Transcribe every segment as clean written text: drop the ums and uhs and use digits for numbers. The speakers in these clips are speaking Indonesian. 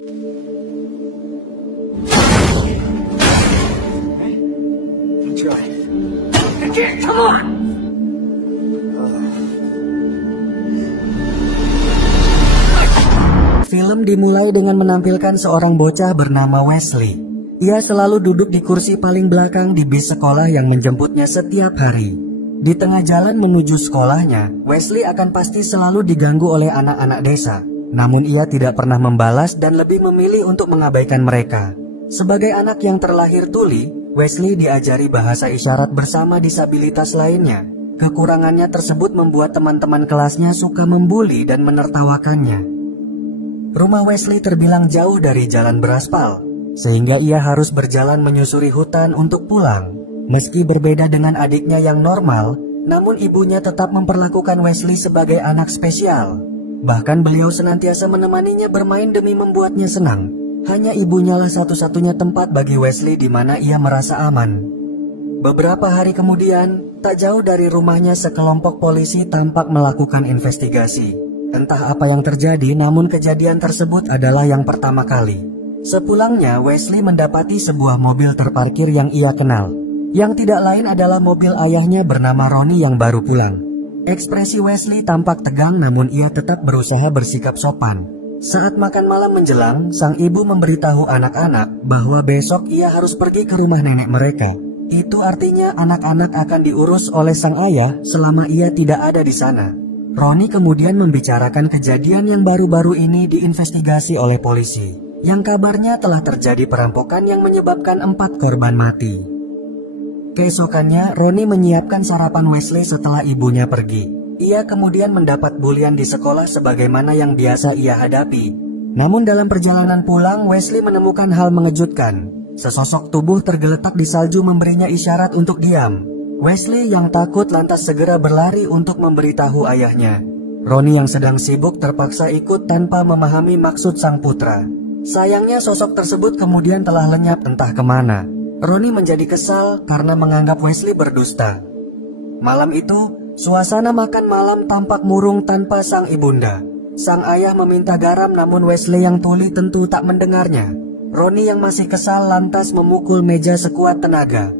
Film dimulai dengan menampilkan seorang bocah bernama Wesley. Ia selalu duduk di kursi paling belakang di bis sekolah yang menjemputnya setiap hari. Di tengah jalan menuju sekolahnya, Wesley akan pasti selalu diganggu oleh anak-anak desa. Namun ia tidak pernah membalas dan lebih memilih untuk mengabaikan mereka. Sebagai anak yang terlahir tuli, Wesley diajari bahasa isyarat bersama disabilitas lainnya. Kekurangannya tersebut membuat teman-teman kelasnya suka membuli dan menertawakannya. Rumah Wesley terbilang jauh dari jalan beraspal, sehingga ia harus berjalan menyusuri hutan untuk pulang. Meski berbeda dengan adiknya yang normal, namun ibunya tetap memperlakukan Wesley sebagai anak spesial. Bahkan beliau senantiasa menemaninya bermain demi membuatnya senang. Hanya ibunya lah satu-satunya tempat bagi Wesley di mana ia merasa aman. Beberapa hari kemudian, tak jauh dari rumahnya sekelompok polisi tampak melakukan investigasi. Entah apa yang terjadi, namun kejadian tersebut adalah yang pertama kali. Sepulangnya, Wesley mendapati sebuah mobil terparkir yang ia kenal. Yang tidak lain adalah mobil ayahnya bernama Ronnie yang baru pulang. Ekspresi Wesley tampak tegang, namun ia tetap berusaha bersikap sopan. Saat makan malam menjelang, sang ibu memberitahu anak-anak bahwa besok ia harus pergi ke rumah nenek mereka. Itu artinya anak-anak akan diurus oleh sang ayah selama ia tidak ada di sana. Ronnie kemudian membicarakan kejadian yang baru-baru ini diinvestigasi oleh polisi, yang kabarnya telah terjadi perampokan yang menyebabkan 4 korban mati. Keesokannya, Ronnie menyiapkan sarapan Wesley setelah ibunya pergi. Ia kemudian mendapat bulian di sekolah sebagaimana yang biasa ia hadapi. Namun dalam perjalanan pulang, Wesley menemukan hal mengejutkan. Sesosok tubuh tergeletak di salju memberinya isyarat untuk diam. Wesley yang takut lantas segera berlari untuk memberitahu ayahnya. Ronnie yang sedang sibuk terpaksa ikut tanpa memahami maksud sang putra. Sayangnya sosok tersebut kemudian telah lenyap entah kemana. Ronnie menjadi kesal karena menganggap Wesley berdusta. Malam itu, suasana makan malam tampak murung tanpa sang ibunda. Sang ayah meminta garam namun Wesley yang tuli tentu tak mendengarnya. Ronnie yang masih kesal lantas memukul meja sekuat tenaga.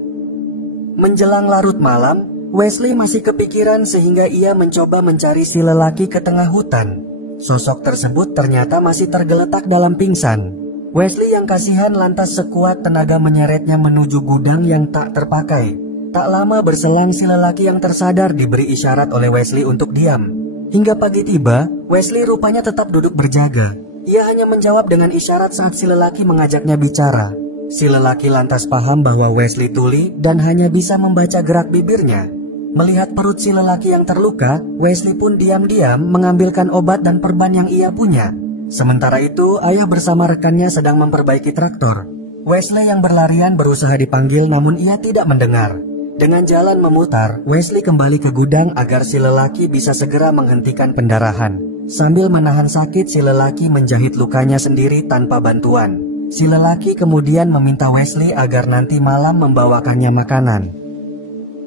Menjelang larut malam, Wesley masih kepikiran sehingga ia mencoba mencari si lelaki ke tengah hutan. Sosok tersebut ternyata masih tergeletak dalam pingsan. Wesley yang kasihan lantas sekuat tenaga menyeretnya menuju gudang yang tak terpakai. Tak lama berselang si lelaki yang tersadar diberi isyarat oleh Wesley untuk diam. Hingga pagi tiba, Wesley rupanya tetap duduk berjaga. Ia hanya menjawab dengan isyarat saat si lelaki mengajaknya bicara. Si lelaki lantas paham bahwa Wesley tuli dan hanya bisa membaca gerak bibirnya. Melihat perut si lelaki yang terluka, Wesley pun diam-diam mengambilkan obat dan perban yang ia punya. Sementara itu, ayah bersama rekannya sedang memperbaiki traktor. Wesley yang berlarian berusaha dipanggil namun ia tidak mendengar. Dengan jalan memutar, Wesley kembali ke gudang agar si lelaki bisa segera menghentikan pendarahan. Sambil menahan sakit, si lelaki menjahit lukanya sendiri tanpa bantuan. Si lelaki kemudian meminta Wesley agar nanti malam membawakannya makanan.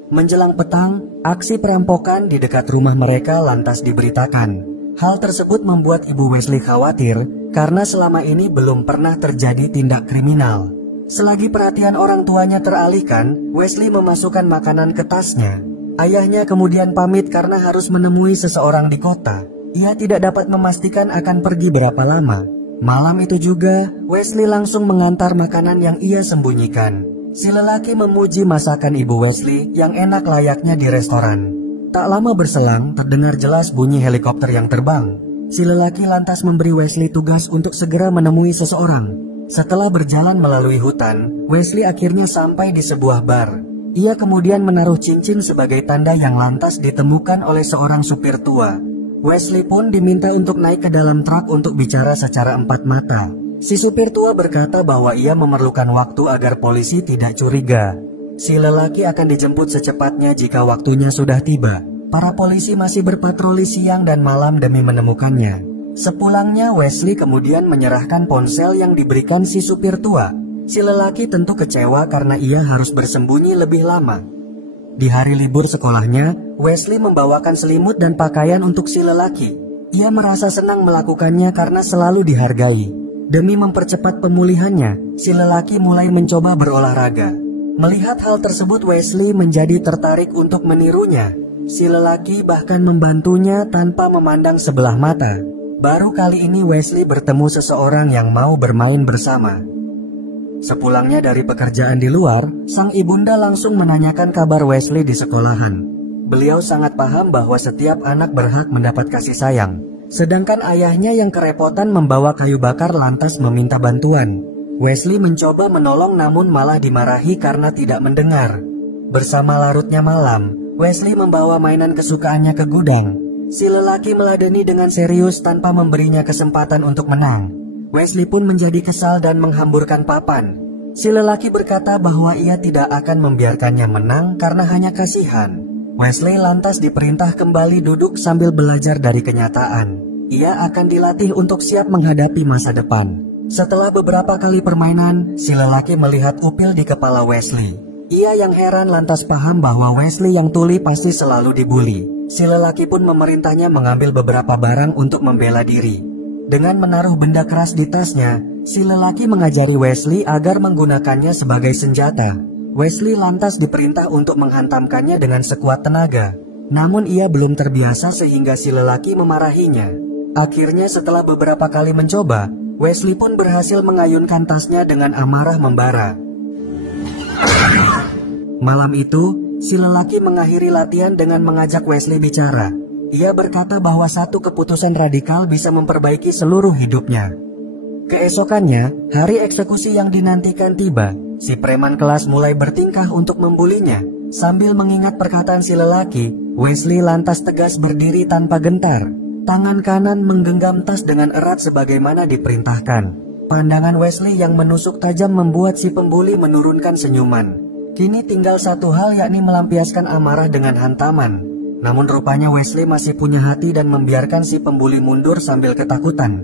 Menjelang petang, aksi perampokan di dekat rumah mereka lantas diberitakan. Hal tersebut membuat ibu Wesley khawatir karena selama ini belum pernah terjadi tindak kriminal. Selagi perhatian orang tuanya teralihkan, Wesley memasukkan makanan ke tasnya. Ayahnya kemudian pamit karena harus menemui seseorang di kota. Ia tidak dapat memastikan akan pergi berapa lama. Malam itu juga, Wesley langsung mengantar makanan yang ia sembunyikan. Si lelaki memuji masakan ibu Wesley yang enak layaknya di restoran. Tak lama berselang, terdengar jelas bunyi helikopter yang terbang. Si lelaki lantas memberi Wesley tugas untuk segera menemui seseorang. Setelah berjalan melalui hutan, Wesley akhirnya sampai di sebuah bar. Ia kemudian menaruh cincin sebagai tanda yang lantas ditemukan oleh seorang supir tua. Wesley pun diminta untuk naik ke dalam truk untuk bicara secara empat mata. Si supir tua berkata bahwa ia memerlukan waktu agar polisi tidak curiga. Si lelaki akan dijemput secepatnya jika waktunya sudah tiba. Para polisi masih berpatroli siang dan malam demi menemukannya. Sepulangnya, Wesley kemudian menyerahkan ponsel yang diberikan si supir tua. Si lelaki tentu kecewa karena ia harus bersembunyi lebih lama. Di hari libur sekolahnya, Wesley membawakan selimut dan pakaian untuk si lelaki. Ia merasa senang melakukannya karena selalu dihargai. Demi mempercepat pemulihannya, si lelaki mulai mencoba berolahraga. Melihat hal tersebut, Wesley menjadi tertarik untuk menirunya. Si lelaki bahkan membantunya tanpa memandang sebelah mata. Baru kali ini Wesley bertemu seseorang yang mau bermain bersama. Sepulangnya dari pekerjaan di luar, sang ibunda langsung menanyakan kabar Wesley di sekolahan. Beliau sangat paham bahwa setiap anak berhak mendapat kasih sayang. Sedangkan ayahnya yang kerepotan membawa kayu bakar lantas meminta bantuan. Wesley mencoba menolong namun malah dimarahi karena tidak mendengar. Bersama larutnya malam, Wesley membawa mainan kesukaannya ke gudang. Si lelaki meladeni dengan serius tanpa memberinya kesempatan untuk menang. Wesley pun menjadi kesal dan menghamburkan papan. Si lelaki berkata bahwa ia tidak akan membiarkannya menang karena hanya kasihan. Wesley lantas diperintah kembali duduk sambil belajar dari kenyataan. Ia akan dilatih untuk siap menghadapi masa depan. Setelah beberapa kali permainan, si lelaki melihat upil di kepala Wesley. Ia yang heran lantas paham bahwa Wesley yang tuli pasti selalu dibully. Si lelaki pun memerintahnya mengambil beberapa barang untuk membela diri. Dengan menaruh benda keras di tasnya, si lelaki mengajari Wesley agar menggunakannya sebagai senjata. Wesley lantas diperintah untuk menghantamkannya dengan sekuat tenaga. Namun ia belum terbiasa sehingga si lelaki memarahinya. Akhirnya setelah beberapa kali mencoba, Wesley pun berhasil mengayunkan tasnya dengan amarah membara. Malam itu, si lelaki mengakhiri latihan dengan mengajak Wesley bicara. Ia berkata bahwa satu keputusan radikal bisa memperbaiki seluruh hidupnya. Keesokannya, hari eksekusi yang dinantikan tiba. Si preman kelas mulai bertingkah untuk membulinya. Sambil mengingat perkataan si lelaki, Wesley lantas tegas berdiri tanpa gentar. Tangan kanan menggenggam tas dengan erat sebagaimana diperintahkan. Pandangan Wesley yang menusuk tajam membuat si pembuli menurunkan senyuman. Kini tinggal satu hal, yakni melampiaskan amarah dengan hantaman. Namun rupanya Wesley masih punya hati dan membiarkan si pembuli mundur sambil ketakutan.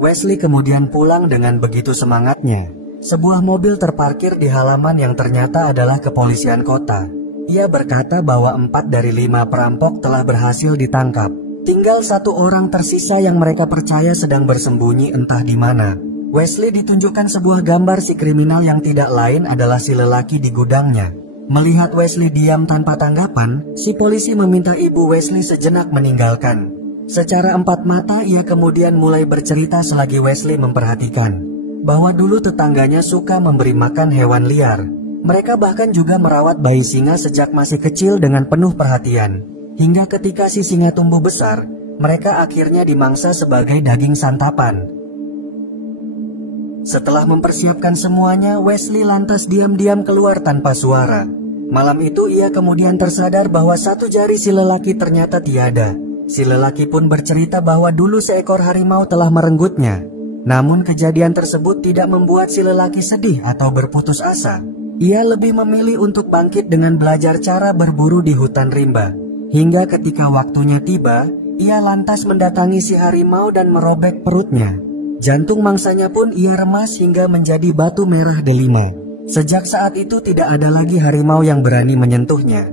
Wesley kemudian pulang dengan begitu semangatnya. Sebuah mobil terparkir di halaman yang ternyata adalah kepolisian kota. Ia berkata bahwa 4 dari 5 perampok telah berhasil ditangkap. Tinggal 1 orang tersisa yang mereka percaya sedang bersembunyi entah di mana. Wesley ditunjukkan sebuah gambar si kriminal yang tidak lain adalah si lelaki di gudangnya. Melihat Wesley diam tanpa tanggapan, si polisi meminta ibu Wesley sejenak meninggalkan. Secara empat mata ia kemudian mulai bercerita selagi Wesley memperhatikan bahwa dulu tetangganya suka memberi makan hewan liar. Mereka bahkan juga merawat bayi singa sejak masih kecil dengan penuh perhatian. Hingga ketika si singa tumbuh besar, mereka akhirnya dimangsa sebagai daging santapan. Setelah mempersiapkan semuanya, Wesley lantas diam-diam keluar tanpa suara. Malam itu ia kemudian tersadar bahwa 1 jari si lelaki ternyata tiada. Si lelaki pun bercerita bahwa dulu seekor harimau telah merenggutnya. Namun kejadian tersebut tidak membuat si lelaki sedih atau berputus asa. Ia lebih memilih untuk bangkit dengan belajar cara berburu di hutan rimba. Hingga ketika waktunya tiba, ia lantas mendatangi si harimau dan merobek perutnya. Jantung mangsanya pun ia remas hingga menjadi batu merah delima. Sejak saat itu tidak ada lagi harimau yang berani menyentuhnya.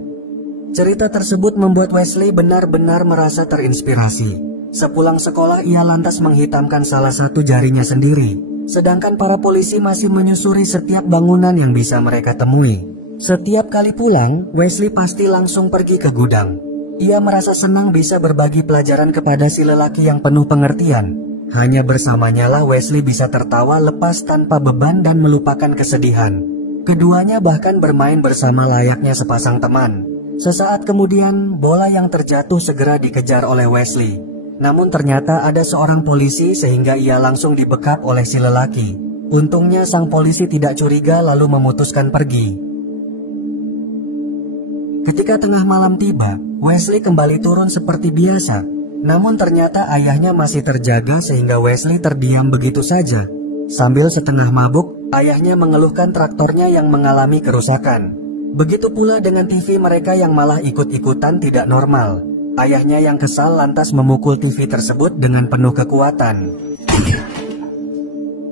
Cerita tersebut membuat Wesley benar-benar merasa terinspirasi. Sepulang sekolah ia lantas menghitamkan salah satu jarinya sendiri. Sedangkan para polisi masih menyusuri setiap bangunan yang bisa mereka temui. Setiap kali pulang, Wesley pasti langsung pergi ke gudang. Ia merasa senang bisa berbagi pelajaran kepada si lelaki yang penuh pengertian. Hanya bersamanya lah Wesley bisa tertawa lepas tanpa beban dan melupakan kesedihan. Keduanya bahkan bermain bersama layaknya sepasang teman. Sesaat kemudian, bola yang terjatuh segera dikejar oleh Wesley. Namun ternyata ada seorang polisi sehingga ia langsung dibekap oleh si lelaki. Untungnya sang polisi tidak curiga lalu memutuskan pergi. Ketika tengah malam tiba, Wesley kembali turun seperti biasa. Namun ternyata ayahnya masih terjaga sehingga Wesley terdiam begitu saja. Sambil setengah mabuk, ayahnya mengeluhkan traktornya yang mengalami kerusakan. Begitu pula dengan TV mereka yang malah ikut-ikutan tidak normal. Ayahnya yang kesal lantas memukul TV tersebut dengan penuh kekuatan.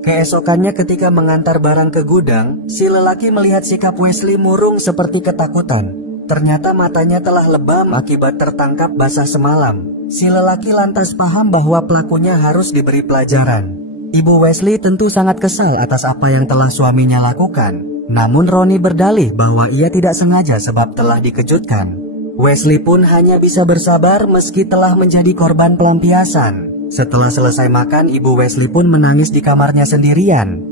Keesokannya ketika mengantar barang ke gudang, si lelaki melihat sikap Wesley murung seperti ketakutan. Ternyata matanya telah lebam akibat tertangkap basah semalam. Si lelaki lantas paham bahwa pelakunya harus diberi pelajaran. Ibu Wesley tentu sangat kesal atas apa yang telah suaminya lakukan. Namun Ronnie berdalih bahwa ia tidak sengaja sebab telah dikejutkan. Wesley pun hanya bisa bersabar meski telah menjadi korban pelampiasan. Setelah selesai makan, Ibu Wesley pun menangis di kamarnya sendirian.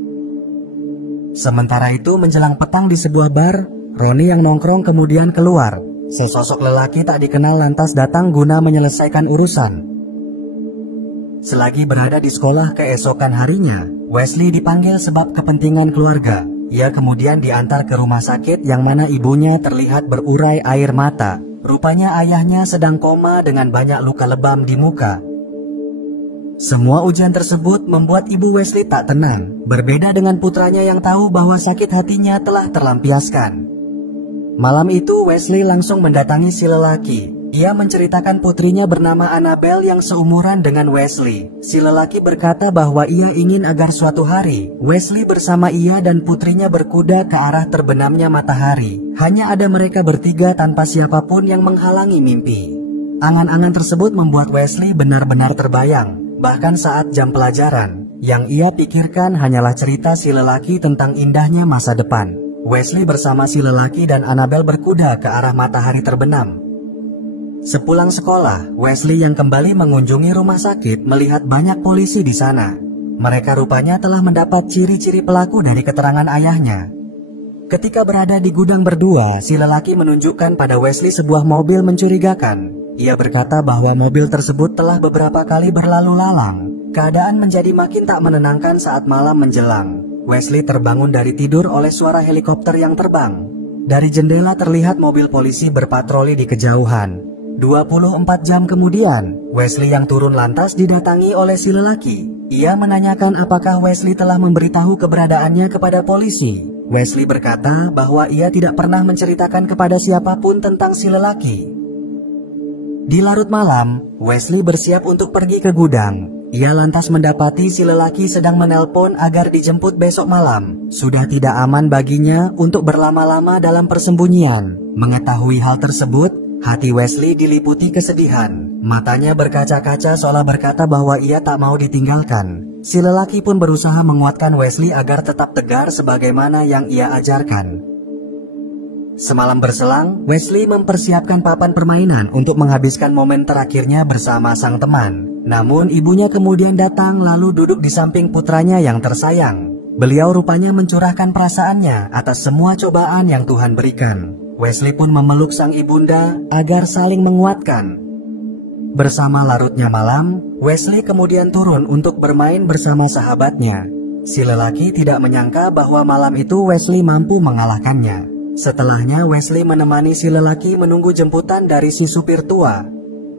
Sementara itu menjelang petang di sebuah bar, Ronnie yang nongkrong kemudian keluar. Sesosok lelaki tak dikenal lantas datang guna menyelesaikan urusan. Selagi berada di sekolah keesokan harinya, Wesley dipanggil sebab kepentingan keluarga. Ia kemudian diantar ke rumah sakit yang mana ibunya terlihat berurai air mata. Rupanya ayahnya sedang koma dengan banyak luka lebam di muka. Semua ujian tersebut membuat Ibu Wesley tak tenang, berbeda dengan putranya yang tahu bahwa sakit hatinya telah terlampiaskan. Malam itu Wesley langsung mendatangi si lelaki. Ia menceritakan putrinya bernama Annabelle yang seumuran dengan Wesley. Si lelaki berkata bahwa ia ingin agar suatu hari Wesley bersama ia dan putrinya berkuda ke arah terbenamnya matahari. Hanya ada mereka bertiga tanpa siapapun yang menghalangi mimpi. Angan-angan tersebut membuat Wesley benar-benar terbayang. Bahkan saat jam pelajaran, yang ia pikirkan hanyalah cerita si lelaki tentang indahnya masa depan. Wesley bersama si lelaki dan Annabelle berkuda ke arah matahari terbenam. Sepulang sekolah, Wesley yang kembali mengunjungi rumah sakit melihat banyak polisi di sana. Mereka rupanya telah mendapat ciri-ciri pelaku dari keterangan ayahnya. Ketika berada di gudang berdua, si lelaki menunjukkan pada Wesley sebuah mobil mencurigakan. Ia berkata bahwa mobil tersebut telah beberapa kali berlalu lalang. Keadaan menjadi makin tak menenangkan saat malam menjelang. Wesley terbangun dari tidur oleh suara helikopter yang terbang. Dari jendela terlihat mobil polisi berpatroli di kejauhan. 24 jam kemudian, Wesley yang turun lantas didatangi oleh si lelaki. Ia menanyakan apakah Wesley telah memberitahu keberadaannya kepada polisi. Wesley berkata bahwa ia tidak pernah menceritakan kepada siapapun tentang si lelaki. Di larut malam, Wesley bersiap untuk pergi ke gudang. Ia lantas mendapati si lelaki sedang menelpon agar dijemput besok malam. Sudah tidak aman baginya untuk berlama-lama dalam persembunyian. Mengetahui hal tersebut, hati Wesley diliputi kesedihan. Matanya berkaca-kaca seolah berkata bahwa ia tak mau ditinggalkan. Si lelaki pun berusaha menguatkan Wesley agar tetap tegar sebagaimana yang ia ajarkan. Semalam berselang, Wesley mempersiapkan papan permainan untuk menghabiskan momen terakhirnya bersama sang teman. Namun ibunya kemudian datang lalu duduk di samping putranya yang tersayang. Beliau rupanya mencurahkan perasaannya atas semua cobaan yang Tuhan berikan. Wesley pun memeluk sang ibunda agar saling menguatkan. Bersama larutnya malam, Wesley kemudian turun untuk bermain bersama sahabatnya. Si lelaki tidak menyangka bahwa malam itu Wesley mampu mengalahkannya. Setelahnya Wesley menemani si lelaki menunggu jemputan dari si supir tua.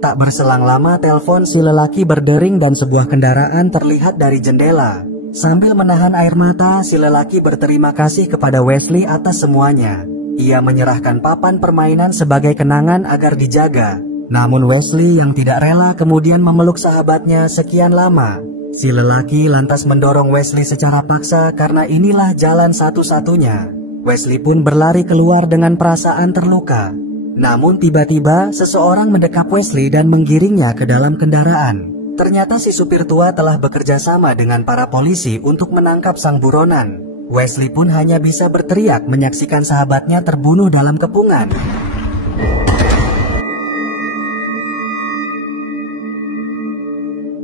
Tak berselang lama telepon si lelaki berdering dan sebuah kendaraan terlihat dari jendela. Sambil menahan air mata, si lelaki berterima kasih kepada Wesley atas semuanya. Ia menyerahkan papan permainan sebagai kenangan agar dijaga. Namun Wesley yang tidak rela kemudian memeluk sahabatnya sekian lama. Si lelaki lantas mendorong Wesley secara paksa karena inilah jalan satu-satunya. Wesley pun berlari keluar dengan perasaan terluka. Namun tiba-tiba seseorang mendekap Wesley dan menggiringnya ke dalam kendaraan. Ternyata si supir tua telah bekerja sama dengan para polisi untuk menangkap sang buronan. Wesley pun hanya bisa berteriak menyaksikan sahabatnya terbunuh dalam kepungan.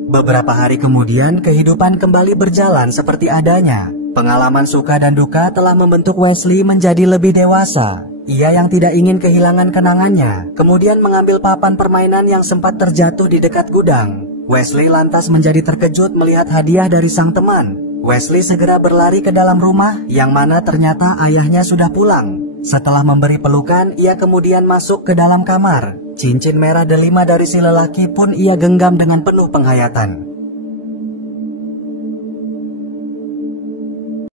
Beberapa hari kemudian kehidupan kembali berjalan seperti adanya. Pengalaman suka dan duka telah membentuk Wesley menjadi lebih dewasa. Ia yang tidak ingin kehilangan kenangannya, kemudian mengambil papan permainan yang sempat terjatuh di dekat gudang. Wesley lantas menjadi terkejut melihat hadiah dari sang teman. Wesley segera berlari ke dalam rumah, yang mana ternyata ayahnya sudah pulang. Setelah memberi pelukan, ia kemudian masuk ke dalam kamar. Cincin merah delima dari si lelaki pun ia genggam dengan penuh penghayatan.